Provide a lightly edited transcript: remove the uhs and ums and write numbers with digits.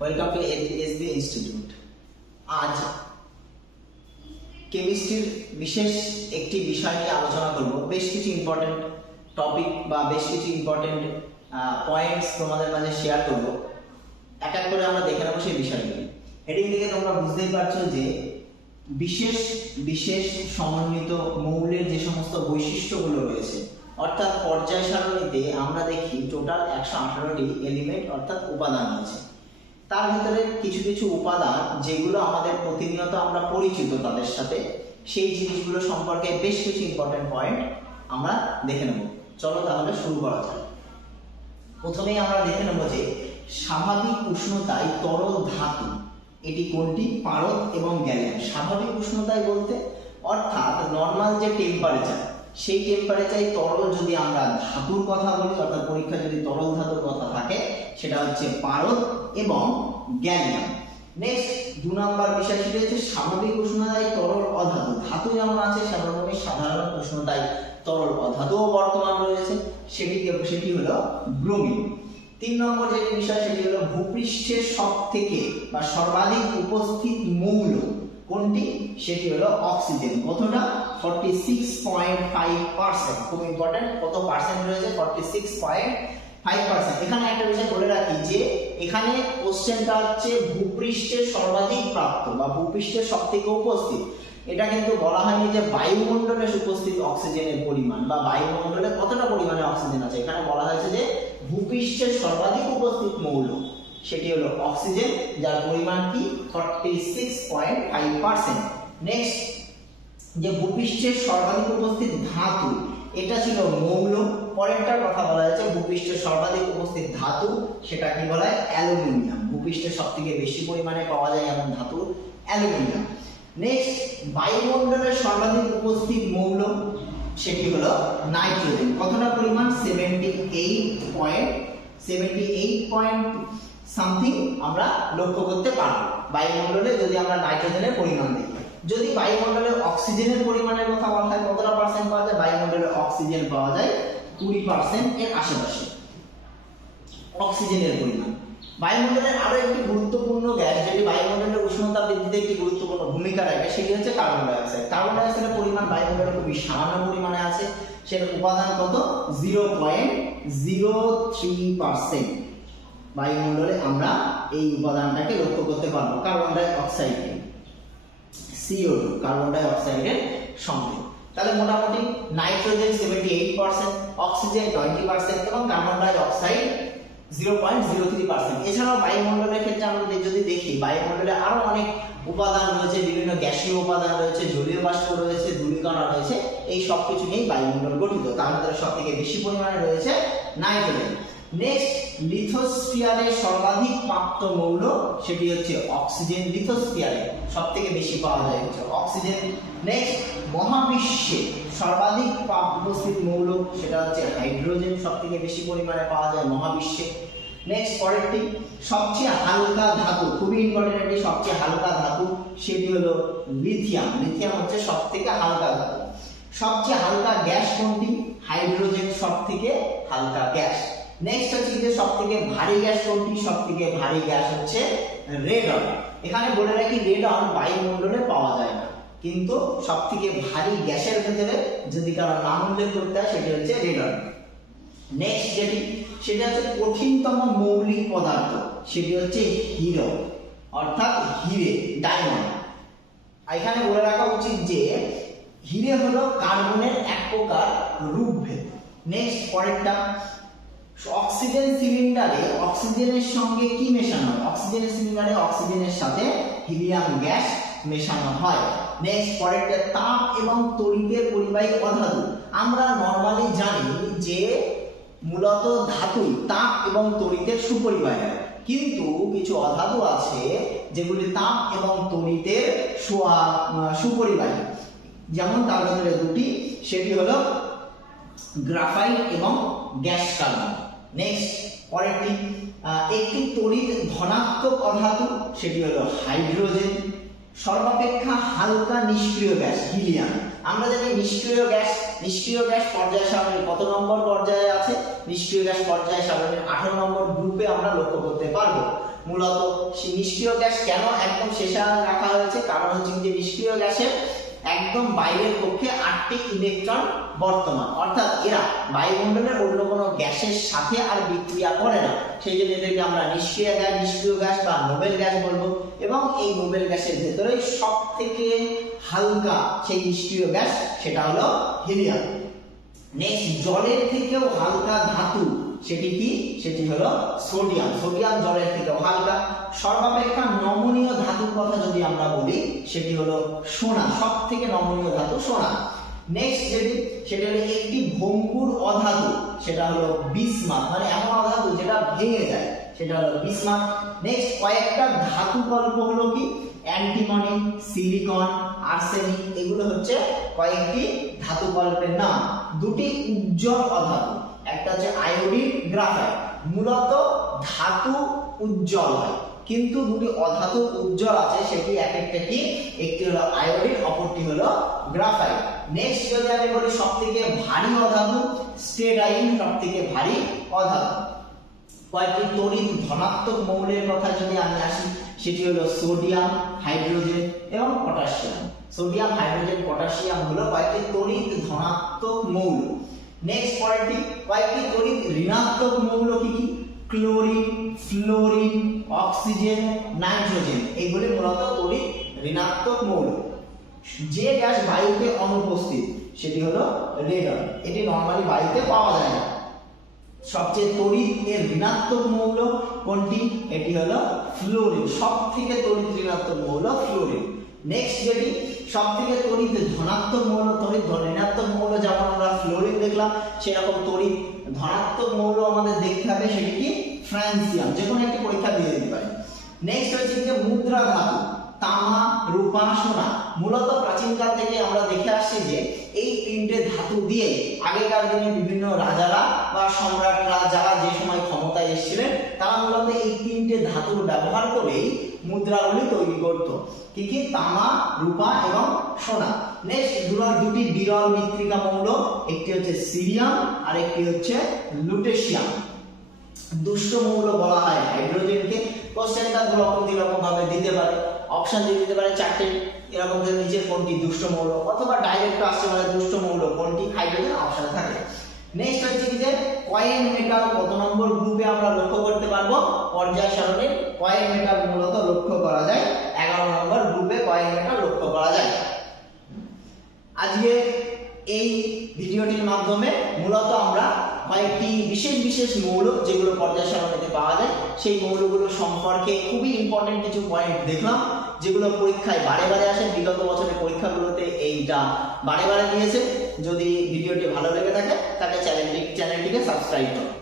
Welcome to SB institute. আজ কেমিস্ট্রির বিশেষ একটি বিষয় নিয়ে আলোচনা করব। বেশ কিছু ইম্পর্টেন্ট টপিক বা বেশ কিছু ইম্পর্টেন্ট পয়েন্টস তোমাদের মাঝে শেয়ার করব। এক এক করে আমরা দেখে নেব সেই বিষয়গুলি। হেডিং থেকে তোমরা বুঝতেই পারছো যে বিশেষ বিশেষ সমন্বিত মৌলের যে সমস্ত বৈশিষ্ট্যগুলো রয়েছে, অর্থাৎ পর্যায় সারণীতে আমরা দেখি টোটাল 118টি এলিমেন্ট অর্থাৎ উপাদান আছে। তার ভিতরে কিছু কিছু উপাদান যেগুলো আমাদের প্রতিনিয়ত আমরা পরিচিত তাদের সাথে, সেই জিনিসগুলো সম্পর্কে বেশ কিছু ইম্পর্টেন্ট পয়েন্ট আমরা দেখে নেব। চলো তাহলে শুরু করা যাক। প্রথমেই আমরা দেখে নেব যে স্বাভাবিক উষ্ণতায় তরল ধাতু, এটি কোনটি? পারদ এবং গ্যালিয়াম। স্বাভাবিক উষ্ণতায় বলতে অর্থাৎ নর্মাল যে টেম্পারেচার, সেই টেম্পারেচারে তরল যদি আমরা ধাতুর কথা বলি, অর্থাৎ পরীক্ষা যদি তরল ধাতুর কথা থাকে, সেটা হচ্ছে পারদ এবং গ্যালিয়াম। নেক্সট 2 নম্বর বিষয় সেটা হচ্ছে স্বাভাবিক উষ্ণতায় তরল অধাতু। ধাতু যেমন আছে সেমন সাধারণ উষ্ণতায় তরল অধাতুও বর্তমান রয়েছে, সেটি হলো ব্রোমিন। 3 নম্বর যে বিষয় সেটি হলো ভূপৃষ্ঠের সবথেকে বা সর্বাধিক উপস্থিত মৌল কোনটি? সেটি হলো অক্সিজেন। কতটা? 46.5%। খুব ইম্পর্টেন্ট, কত পার্সেন্ট রয়েছে? 46.5%। এখানে একটা বিষয় বলে রাখি যে এখানে কোশ্চেনটা হচ্ছে ভূপৃষ্ঠের সর্বাধিক প্রাপ্ত বা ভূপৃষ্ঠের সবথেকে উপস্থিত। এটা কিন্তু বলা হয়নি যে বায়ুমণ্ডলে উপস্থিত অক্সিজেনের পরিমাণ বা বায়ুমণ্ডলে কতটা পরিমাণে অক্সিজেন আছে। এখানে বলা হয়েছে যে ভূপৃষ্ঠের সর্বাধিক উপস্থিত মৌল সেটি হলো অক্সিজেন, যার পরিমাণ কি? 46.5%। নেক্সট যে ভূপৃষ্ঠের সর্বাধিক উপস্থিত ধাতু, এটা ছিল মৌল। পরেরটার কথা বলা হয়েছে ভূপৃষ্ঠের সর্বাধিক উপস্থিত ধাতু, সেটা কি বলা হয়? অ্যালুমিনিয়াম। ভূপৃষ্ঠে সবথেকে বেশি পরিমাণে পাওয়া যায় এমন ধাতু অ্যালুমিনিয়াম। নেক্সট বায়ুমণ্ডলের সর্বাধিক উপস্থিত মৌল সেটি হলো নাইট্রোজেন। কতটা পরিমাণ? 78 সামথিং আমরা লক্ষ্য করতে পারবো বায়ুমণ্ডলে যদি আমরা নাইট্রোজেনের পরিমাণ দেখি। যদি বায়ুমণ্ডলে অক্সিজেনের পরিমাণের কথা বলা হয়, কতটা পার্সেন্ট পাওয়া যায়? বায়ুমণ্ডলে অক্সিজেন পাওয়া যায় 20% এর আশেপাশে অক্সিজেনের পরিমাণ। বায়ুমণ্ডলের আরো একটি গুরুত্বপূর্ণ গ্যাস যেটি বায়ুমণ্ডলের উষ্ণতা বৃদ্ধিতে একটি গুরুত্বপূর্ণ ভূমিকা রাখে, সেটি হচ্ছে carbon die oxide. Carbon die অক্সাইডের পরিমাণ বায়ুমণ্ডলে খুবই সামান্য পরিমাণে আছে। সেটা উপাদান কত? 0.03%। বায়ুমণ্ডলে আমরা এই উপাদানটাকে লক্ষ্য করতে পারবো, carbon die অক্সাইডকে, CO2 carbon die অক্সাইডের সঙ্গে। তাহলে মোটামুটি নাইট্রোজেন 78%, অক্সিজেন 20% এবং কার্বন ডাই অক্সাইড 0.03%। এছাড়াও বায়ুমণ্ডলের ক্ষেত্রে আমরা যদি দেখি, বায়ুমণ্ডলে আরো অনেক উপাদান রয়েছে, বিভিন্ন গ্যাসীয় উপাদান রয়েছে, জলীয় বাষ্প রয়েছে, ধূলিকণা রয়েছে। এই সব কিছু নিয়েই বায়ুমণ্ডল গঠিত। তার মধ্যে সবথেকে বেশি পরিমাণে রয়েছে নাইট্রোজেন। নেক্সট লিথোস্ফিয়ারে সর্বাধিক প্রাপ্ত মৌল সেটি হচ্ছে অক্সিজেন। লিথোস্ফিয়ারে সবথেকে বেশি পাওয়া যায় হচ্ছে অক্সিজেন। নেক্সট মহাবিশ্বে সর্বাধিক উপস্থিত মৌল সেটা হচ্ছে হাইড্রোজেন। সবথেকে বেশি পরিমাণে পাওয়া যায় মহাবিশ্বে। নেক্সট পরেরটি সবচেয়ে হালকা ধাতু, খুবই ইম্পর্টেন্ট, এটি সবচেয়ে হালকা ধাতু সেটি হলো লিথিয়াম। লিথিয়াম হচ্ছে সবথেকে হালকা ধাতু। সবচেয়ে হালকা গ্যাস কোনটি? হাইড্রোজেন সবথেকে হালকা গ্যাস। নেক্সট হচ্ছে যে সবথেকে ভারী গ্যাস কোনটি? সবথেকে ভারী গ্যাস হচ্ছে রেডন। এখানে বলে রাখি রেডন বায়ুমণ্ডলে পাওয়া যায় না, কিন্তু সবথেকে ভারী গ্যাসের ভেতরে যদি কারো নাম উল্লেখ করতে হয় সেটি হচ্ছে রেডন। নেক্সট যেটি সেটা হচ্ছে কঠিনতম মৌলিক পদার্থ, সেটি হচ্ছে হিরো অর্থাৎ হিরে, ডায়মন্ড। এখানে বলে রাখা উচিত যে হিরে হলো কার্বনের এক প্রকার রূপভেদ। নেক্সট পরেরটা অক্সিজেন সিলিন্ডারে অক্সিজেনের সঙ্গে কি মেশানো হয়? অক্সিজেনের সিলিন্ডারে অক্সিজেনের সাথে হিলিয়াম গ্যাস মেশানো হয়। নেক্সট পরেরটা তাপ এবং তড়িতের পরিবাহী অধাতু। আমরা নরমালি জানি যে মূলত ধাতুই তাপ এবং তড়িতের সুপরিবাহী হয়, কিন্তু কিছু অধাতু আছে যেগুলি তাপ এবং তড়িতের সুপরিবাহী। যেমন তার ভিতরে দুটি, সেটি হলো গ্রাফাইট এবং গ্যাস কার্বন। নেক্সট পরেরটি একটি তড়িৎ ধনাত্মক অধাতু সেটি হলো হাইড্রোজেন। সর্বাপেক্ষা হালকা নিষ্ক্রিয় গ্যাস হিলিয়াম। আমরা জানি নিষ্ক্রিয় গ্যাস পর্যায় সারণীর কত নম্বর পর্যায়ে আছে? নিষ্ক্রিয় গ্যাস পর্যায় সারণীর 18 নম্বর গ্রুপে আমরা লক্ষ্য করতে পারবো। মূলত নিষ্ক্রিয় গ্যাস কেন একদম শেষে রাখা হয়েছে, কারণ হচ্ছে যে নিষ্ক্রিয় গ্যাসের একদম বাইরের কক্ষে 8টি ইলেকট্রন বর্তমান, অর্থাৎ এরা বায়ুমণ্ডলের অন্য কোনো গ্যাসের সাথে আর বিক্রিয়া করে না, সেই জন্য এদেরকে আমরা নিষ্ক্রিয় গ্যাস বা নোবেল গ্যাস বলবো। এবং এই নোবেল গ্যাসের ভেতরে সব থেকে হালকা সেই নিষ্ক্রিয় গ্যাস সেটা হলো হিলিয়াম। নেক্সট, জলের থেকেও হালকা ধাতু সেটি কি, সেটি হলো সোডিয়াম। সোডিয়াম জলের থেকেও হালকা। সর্বাপেক্ষা নমনীয় ধাতুর কথা যদি আমরা বলি সেটি হলো সোনা, সব থেকে নমনীয় ধাতু সোনা। নেক্সট সেটা হলো একটি ভঙ্গুর অধাতু, সেটা হলো বিসমাথ, মানে এমন অধাতু যেটা ভেঙে যায়, সেটা হলো বিসমাথ। নেক্সট, কয়েকটা ধাতু কল্প হলো কি, অ্যান্টিমনি, সিলিকন, আর্সেনিক, এগুলো হচ্ছে কয়েকটি ধাতু কল্পের নাম। দুটি উজ্জ্বল অধাতু, একটা হচ্ছে আয়োডিন, গ্রাফাইট। মূলত ধাতু উজ্জ্বল হয়, কিন্তু দুটি অধাতু উজ্জ্বল আছে, সেটি এক একটা কি, একটি হলো আয়োডিন, অপরটি হলো গ্রাফাইট। নেক্সট যদি আমি বলি সবথেকে ভারী অধাতু, স্টেরাইন, সবথেকে ভারী অধাতু। কয়েকটি তড়িৎ ধনাত্মক মৌলের কথা যদি আমি আসি, সেটি হলো সোডিয়াম, হাইড্রোজেন এবং পটাশিয়াম। সোডিয়াম, হাইড্রোজেন, পটাশিয়াম হলো কয়েকটি তড়িৎ ধনাত্মক মৌল। নেক্সট পরেরটি, কয়েকটি তড়িৎ ঋণাত্মক মৌল কি কি, ক্লোরিন, ফ্লোরিন, অক্সিজেন, নাইট্রোজেন, এগুলি মূলত তড়িৎ ঋণাত্মক মৌল। যে গ্যাস বায়ুতে অনুপস্থিত সেটি হলো রেডন, এটি নরমালি বায়ুতে পাওয়া যায় না। সবচেয়ে তড়িৎ এর ঋণাত্মক মৌল কোনটি, এটি হলো ফ্লোরিন, সব থেকে তড়িৎ ঋণাত্মক মৌল ফ্লোরিন। নেক্সট যেটি সব থেকে তড়িৎ ধনাত্মক মৌল, তড়িৎ ঋণাত্মক মৌল যেমন আমরা ফ্লোরিন দেখলাম, সেরকম তড়িৎ ধনাত্মক মৌল আমাদের দেখতে হবে, সেটি কি, ফ্রান্সিয়াম, যে কোনো একটি পরীক্ষা দিয়ে দিতে পারে। নেক্সট হচ্ছে যে মুদ্রা ধাতু, তামা, রূপা, সোনা। মূলত প্রাচীনকাল থেকে আমরা দেখে আসছি যে এই তিনটে ধাতু দিয়ে আগেকার দিনে বিভিন্ন রাজারা বা সম্রাটরা যারা যে সময় ক্ষমতায় এসেছিলেন, তারা মূলত এই তিনটে ধাতুর ব্যবহার করেই মুদ্রাগুলি তৈরি করত, কি কি, তামা, রূপা এবং সোনা। নেক্সট দুটি বিরল মৃত্তিকা মৌল, একটি হচ্ছে সিরিয়াম আর একটি হচ্ছে লুটেশিয়াম। দুষ্ট মৌল বলা হয় হাইড্রোজেনকে। কোশ্চেনটা দুরকম ভাবে দিতে পারে, অপশন দিয়ে দিতে পারে চারটে, এরকম যে নিচের কোনটি দুষ্ট মৌল, অথবা ডাইরেক্ট আসছে মানে দুষ্ট মৌল কোনটি, হাইড্রোজেন অপশন থাকে। নেক্সট হচ্ছে যে কয়েন মেটাল কত নম্বর গ্রুপে আমরা লক্ষ্য করতে পারবো, পর্যায় সারণীর কয়েন মেটাল মূলত লক্ষ্য করা যায় 11 নম্বর গ্রুপে কয়েন মেটাল লক্ষ্য করা যায়। আজকে এই ভিডিওটির মাধ্যমে মূলত আমরা কয়েকটি বিশেষ মৌল যেগুলো পর্যায় সারণীতে পাওয়া যায়, সেই মৌলগুলো সম্পর্কে খুবই ইম্পর্টেন্ট কিছু পয়েন্ট দেখলাম, যেগুলো পরীক্ষায় বারে আসে। বিগত বছরের পরীক্ষাগুলোতে এইটা বারে দিয়েছে। যদি ভিডিওটি ভালো লেগে থাকে তাহলে চ্যানেলটিকে সাবস্ক্রাইব করুন।